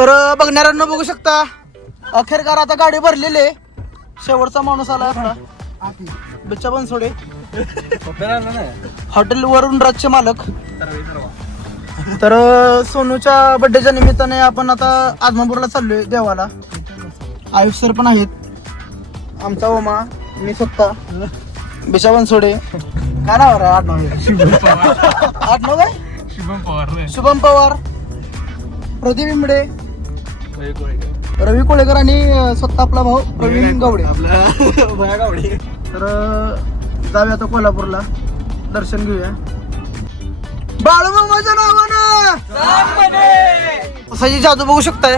तर बघणाऱ्यांना बघू शकता. अखेरकार आता गाडी भरलेली आहे. शेवटचा माणूस आला आपला. बिच्चा बनसोडे हॉटेल वरून राजचे मालक. तर सोनूच्या बर्थडेच्या निमित्ताने आपण आता आदमापूरला चाललोय देवाला. आयुष सर पण आहेत. आमचा ओमा मी स्वतः. बिचा बनसोडे काय नाव आहे आडनाव? आडनाव काय? शुभम पवार शुभम पवार. प्रदीप इमडे रवी कोळेकर. आणि स्वतः आपला भाऊ प्रवीण गावडे. आपला? भया गावडे. तर जाऊया आता कोल्हापूरला. दर्शन घेऊया. बाळूमामाच्या नावानं! असाची जादू बघू शकताय.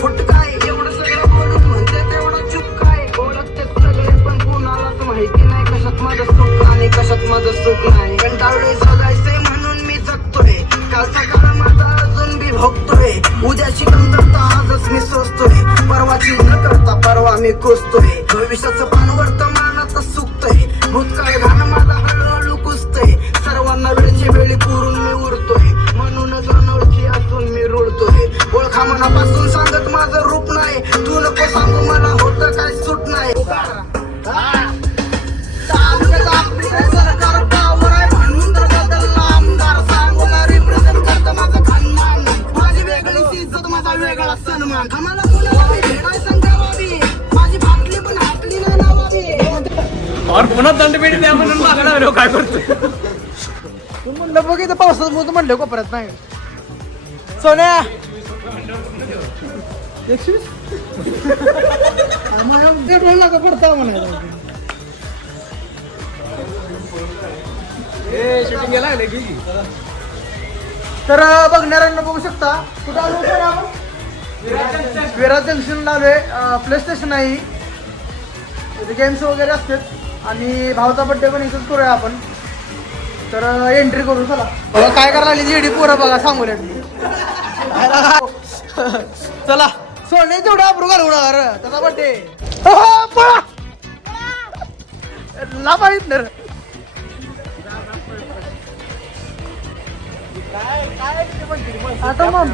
फुटकाय आणि माझं सुख नाही. कंटाळलोय जगायचे म्हणून मी जगतोय. कालचा काळ माझा अजून बी भोगतोय. उद्याची कमतरता आजच मी सोसतोय परवाची न करता परवा मी कुसतोय. भविष्याचं पान वर्तमानात सुकतोय भूतकाळ घाण माझा हळूहळू कुसतोय. सर्वांना वेळची वेळी पुरून मी उरतोय. म्हणूनच अनोळखी असून मी रुळतोय. ओळखा मनापासून सांगत माझं रूप नाही. तू नको सांगू मला. पुन्हा दंडपेटी द्या म्हणून मागणार आलो काय करतोय? तू म्हणलं बघ इथं पावसात म्हणून म्हणलं कोपऱ्यात नाही? सोन्या! माझ्या पडता म्हणायला शूटिंग की तर अं, बघणाऱ्यांना बघू शकता कुठं आलो होतो आपण? विराज जंक्शनला आलोय. प्ले स्टेशन आहे. गेम्स वगैरे असतात. आणि भावचा बड्डे पण इथंच करूया आपण. तर एंट्री करू चला. बघा काय करायला लागली जेडी पोरं बघा सांगू चला. सोने तेवढं अप्रू घालू नका त्याचा बड्डे हो, हो, लाभ आहेत ना आता मग.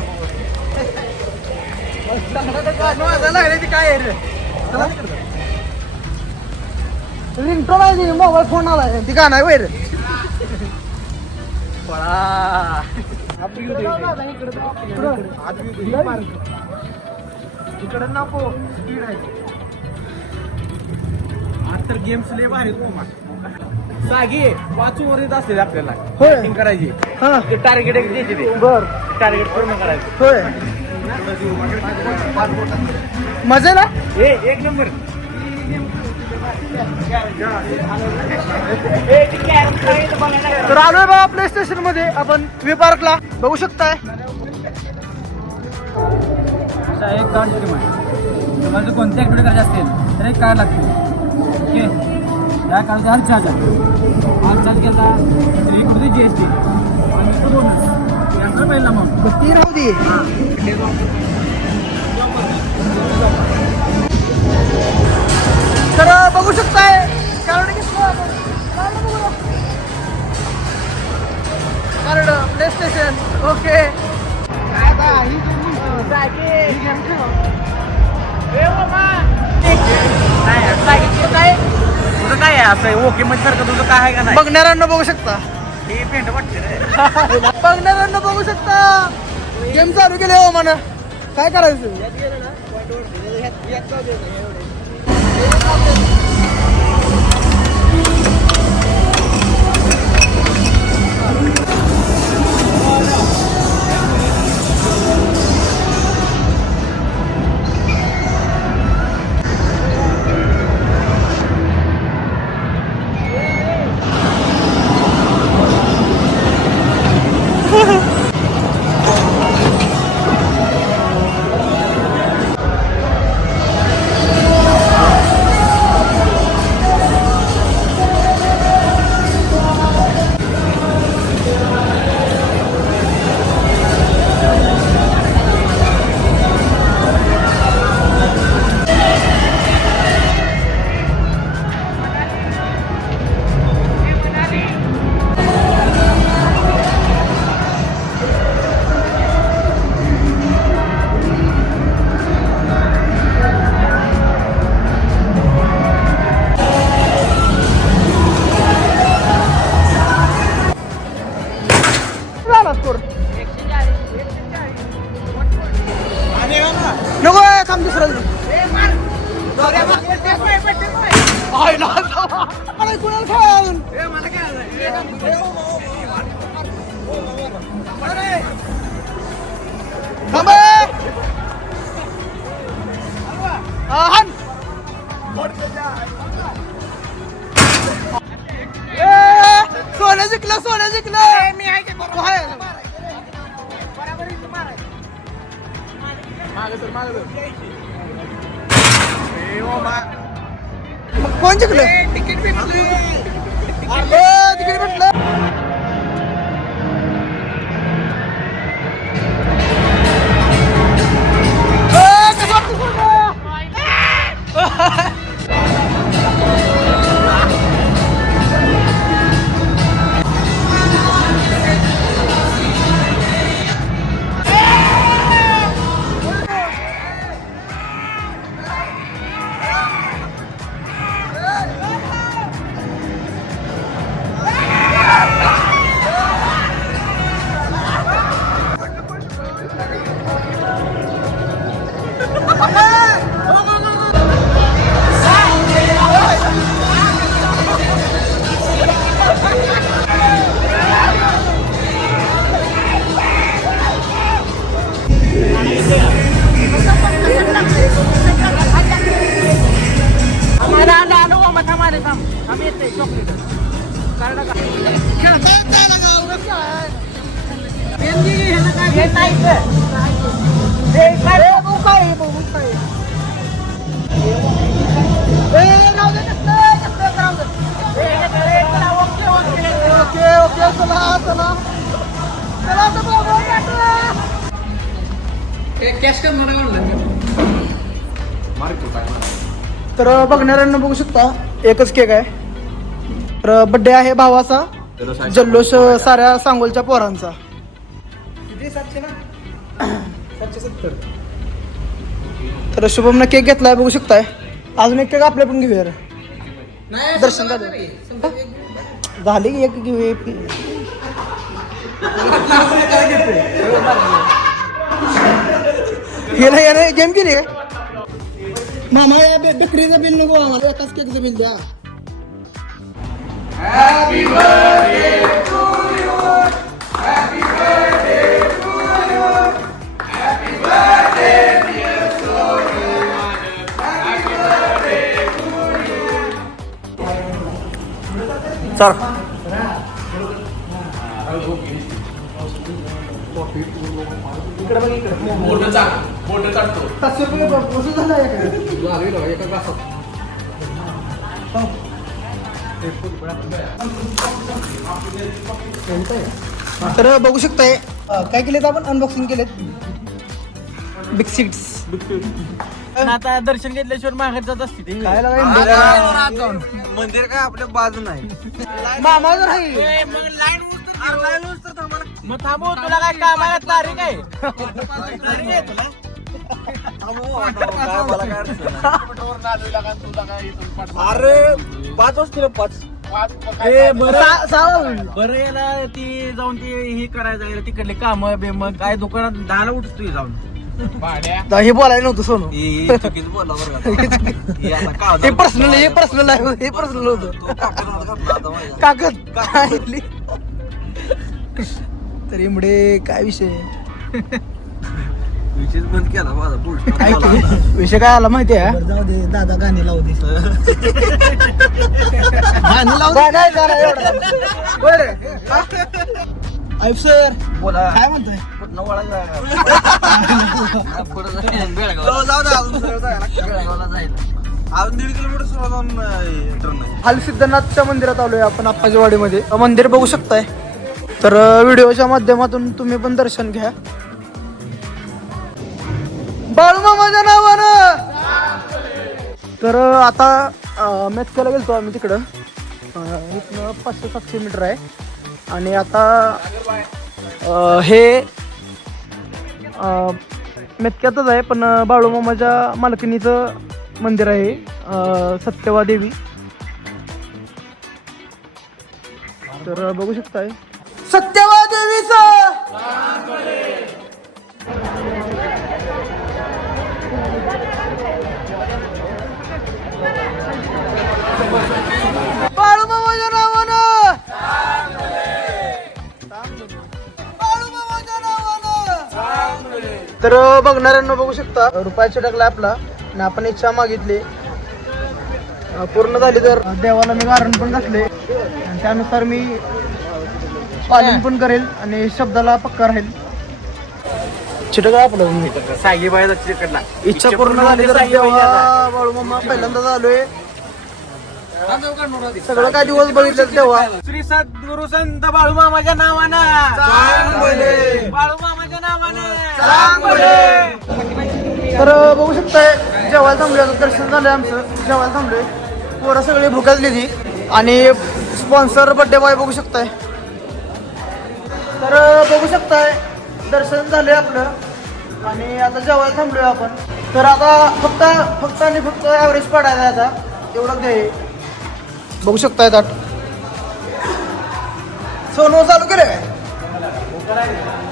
काय आहे रे? रिंगटोन आहे मोबाईल फोन आला ती का नाही वैर. इकडे नको स्पीड आहे. आज तर गेम्स लय भारी सागी वाचू वर येत असते आपल्याला. Batting करायची. हा. ते टार्गेट एक द्यायचे ते. बर. टार्गेट पूर्ण करायचं. होय. मजा ना ए एक नंबर. तर आलोय बा प्ले स्टेशनमध्ये. आपण व्ही पार्कला बघू शकताय. अशा एक कार्ड आहे तुम्हाला जर कोणती ॲक्टिव्हिटी करायची असतील तर एक कार्ड लागते. ओके? या कार्डचा हर चार्ज आहे हर चार्ज केला तर एक होते जी एस टी आणि एक बोनस यांचा पहिला मग ती राहू दे. तर बघू शकताय. कार्ड घेतलं आपण कार्ड प्ले स्टेशन ओके तुझं काय? आहे? असं ओके म्हणजे सारखं तुझं काय आहे का नाही? बघणाऱ्यांना बघू शकता. हे पेंट वाटते बघणाऱ्यांना बघू शकता. गेम चालू केले हो मन काय करायचं? नको अरे, कुणाला खेळा अजून? सोनं जिंकलं सोनं जिंकलं! मी आहे कोण जिंकलं? तिकडे म्हटलं तर बघणाऱ्यांना बघू शकता एकच केक आहे. तर बड्डे आहे भावाचा. जल्लोष साऱ्या सांगोलच्या पोरांचा. तर शुभमनं केक घेतलाय बघू शकताय. अजून एक केक आपल्या पण घेऊया रे. दर्शन झालं झाली की एक घेऊ गेला याने गेम केली मामा या बेकरीचं बिल नको आम्हाला एकाच केकचं बिल द्या. सर पाचशे रुपये वसूल झाला आहे का? तर बघू शकताय काय केलेत आपण? अनबॉक्सिंग केलेत. बिग सीट्स आता दर्शन घेतल्याशिवाय माघार जात असते ते. काय? लागाय मंदिर काय आपल्या बाजू नाही मामा जर आहे. मग थांबू तुला काय काम आहे तारीख आहे? तारीख आहे तुला. अरे पाच वाजतील पाच. ए, बरं. बरं याला ती जाऊन ती हे करायला जायला तिकडले काम बिम काय दुकानात दहाला उठतोय जाऊन. दा- हे बोलायला नव्हतं सोनू. हे चुकीचं बोलला बरं का. हे आता हे पर्सनल हे पर्सनल आहे हे पर्सनल होतं. घातला आता माझ्या. कागद? काय तर इमडे काय विषय? विशेष बंद केला माझा पुढचा काय बोला ते- आता. विषय काय आला माहिती आहे जाऊ दे दादा गाणी लावू दे गाणं लावून गाणं ऐका ना एवढं. बरं. हा? आयुब सर बोला काय म्हणतोय कुठनं वळायला जायला? पुढं जायला, बेळगाव. बेळगावला जायला. अजून दीड किलोमीटर सुद्धा जाऊन ट्रेन आहे हाल सिद्धनाथच्या मंदिरात आलोय आपण आप्पाच्या वाडीमध्ये मंदिर बघू शकताय तर व्हिडिओच्या माध्यमातून तुम्ही पण दर्शन घ्या तर आता मेचक्याला गेलतो आम्ही तिकडं. इथनं पाचशे सातशे मीटर आहे. आणि आता हे मेतक्यातच आहे पण बाळूमामाच्या मालकिनीचं मंदिर आहे सत्यवा देवी तर बघू शकताय. सत्यवा देवीचं तर बघणाऱ्यांना बघू शकता रुपया चिटकला आपला आणि आपण इच्छा मागितली. पूर्ण झाली तर. देवाला मी गारण पण घातले. आणि त्यानुसार मी पालन पण करेल आणि शब्दाला पक्का राहील. चिटकला आपलं सागी बाई चिकटला इच्छा पूर्ण झाली तर तेव्हा बाळू मामा पहिल्यांदाच आलोय. सगळं काय दिवस बघितलं तेव्हा. श्री सद्गुरु संत बाळू मामाच्या नावानं. बाळू मामाच्या नावानं. तर बघू शकताय जेवायला थांबलोय आता दर्शन झालंय आमचं. जेवायला थांबलोय. पोरं सगळी भुकातली ती आणि स्पॉन्सर बड्डे बॉय बघू शकताय. तर बघू शकताय दर्शन झालंय आपलं. आणि आता जेवायला थांबलोय आपण. तर आता फक्त फक्त आणि फक्त ॲव्हरेज पडायला आहे आता. एवढं ते. बघू शकताय दाट. सोनू चालू केले काय?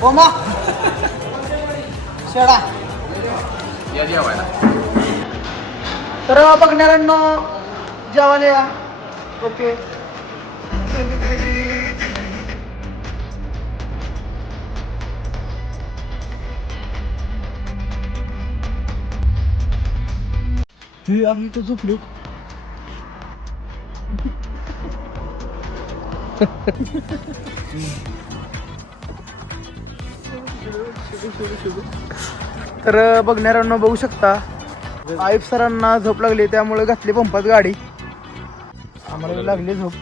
ओमा. शेडा. तर बघणाऱ्यांना जेवायला या. ओके. हे आम्ही तर झोपलो. तर बघणाऱ्यांना बघू शकता. आईफ सरांना झोप लागली त्यामुळे घातली पंपात गाडी. आम्हाला लागली झोप.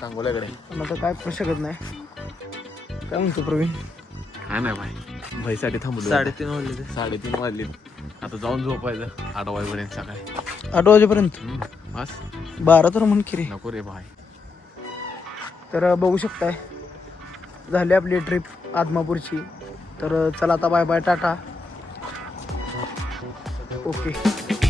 पण आता काय करू शकत नाही. काय म्हणतो प्रवीण? हा नाही भाई. भाईसाठी थांबलो साडेतीन वाजले साडेतीन वाजले. आता जाऊन झोपायचं आठ वाजेपर्यंत सकाळी. आठ वाजेपर्यंत? बस. बारा तर म्हण की रे. नको रे भाई. तर बघू शकताय. झाली आपली ट्रिप आदमापूरची. तर चला आता बाय बाय टाटा. ओके.